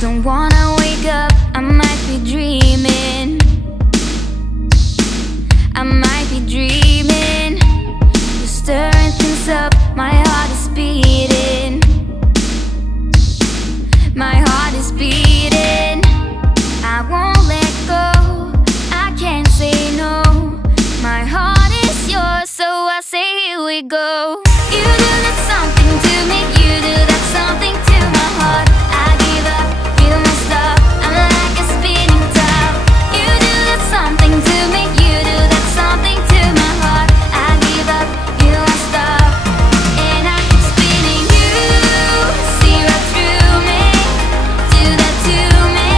Don't wanna wake up, I might be dreaming. I might be dreaming. You're stirring things up, my heart is beating. My heart is beating. I won't let go, I can't say no. My heart is yours, so I say here we go. You do that something to me, you do that something to my heart. I give up, you won't stop, I'm like a spinning top. You do that something to me, you do that something to my heart. I give up, you won't stop, and I keep spinning. You see right through me, do that to me,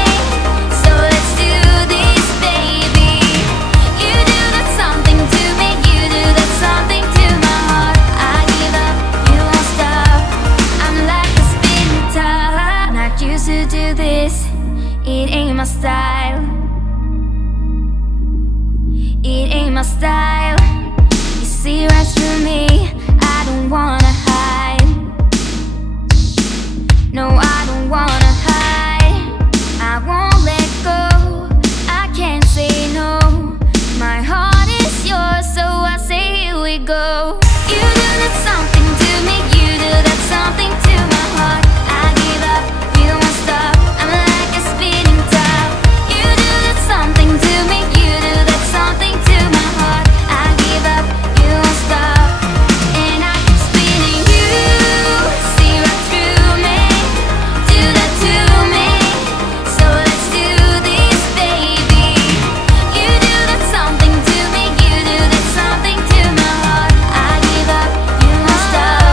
so let's do this, baby. You do that something to me, you do that something to my heart. I give up, you won't stop, I'm like a spinning top. Not used to do this, it ain't my style. It ain't my style. You see right through me, I don't wanna hide. No, I don't wanna hide. I won't let go, I can't say no. My heart is yours, so I say here we go. You do that something to me, you do that something to my heart. I give up, you won't stop, I'm like a spinning top. You do that something to me, you do that something to my heart. I give up, you won't stop, and I keep spinning. You see right through me, do that to me, so let's do this, baby. You do that something to me, you do that something to my heart. I give up, you won't stop,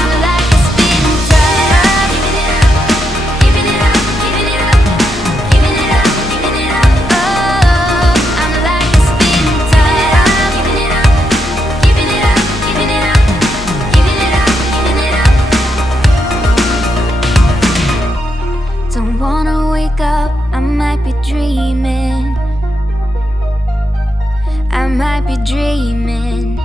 I'm like a spinning top. Giving it up, giving it up, giving it up, giving it up, giving it up. Oh, I'm like a spinning top. Giving it up, giving it up, giving it up, giving it up, giving it up. Don't wanna wake up, I might be dreaming. I might be dreaming.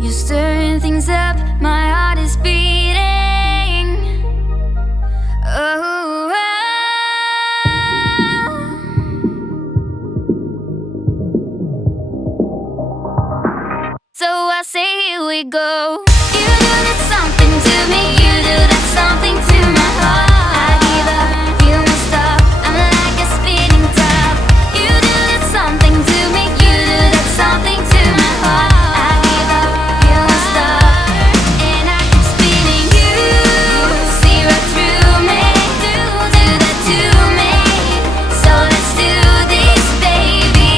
You're stirring things up, my heart is beating. Oh, so I say here we go. You do that something to me, you do that something to my heart. I give up, you won't stop, I'm like a spinning top. You do that something to me, you do that something to my heart. I give up, you won't stop, and I keep spinning. You see right through me, do that to me, so let's do this, baby.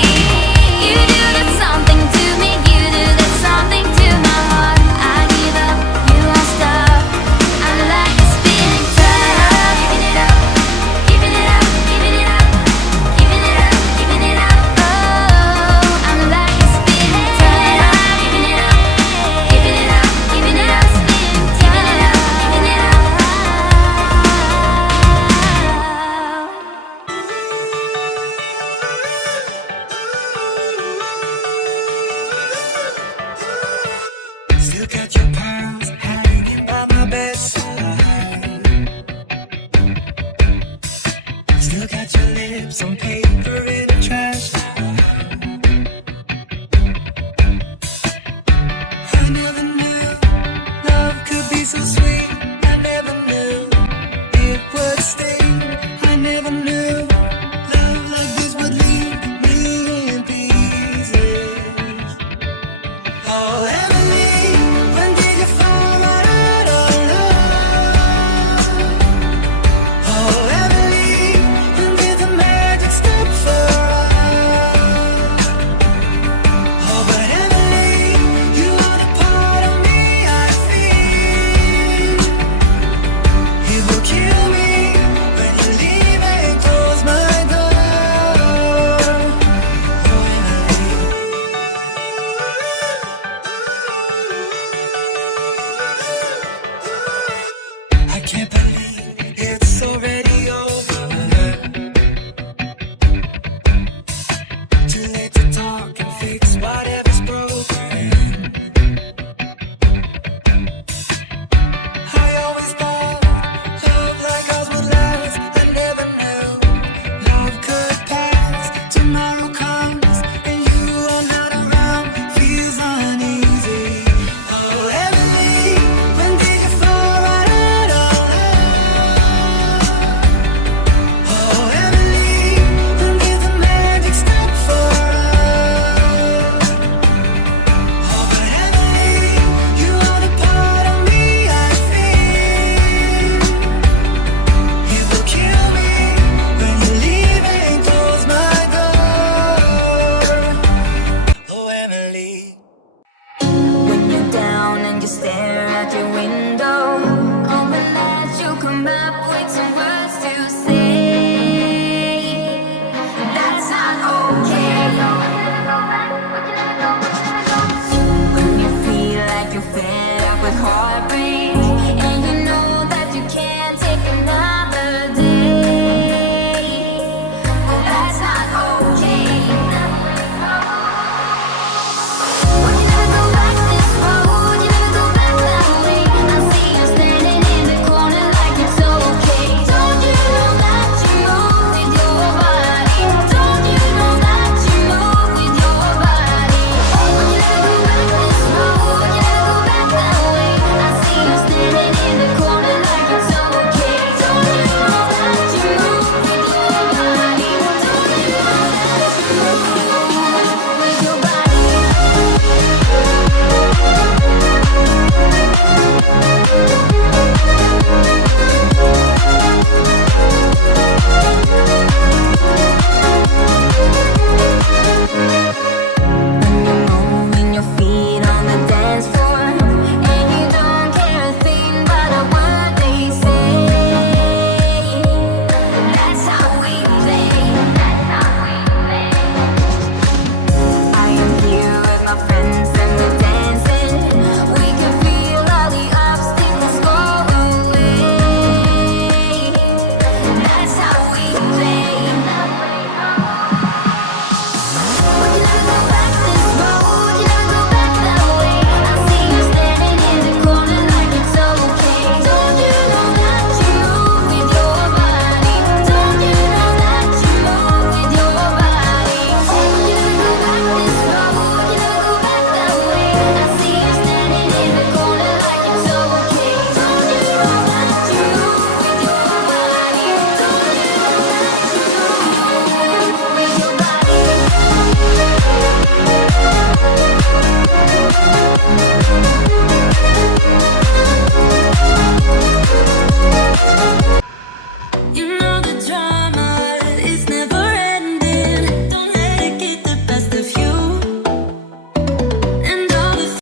You do that something to me, you do that something to my heart. I give up, you won't stop, I'm like a spinning top. Giving it up, giving it up, giving it up, giving it up, giving it up. Oh, I'm like a spinning top. Giving it up, giving it up, giving it up, spinning top. Giving it up, giving it up. Still got your pearls hanging by my bedside. Still got your lips on paper.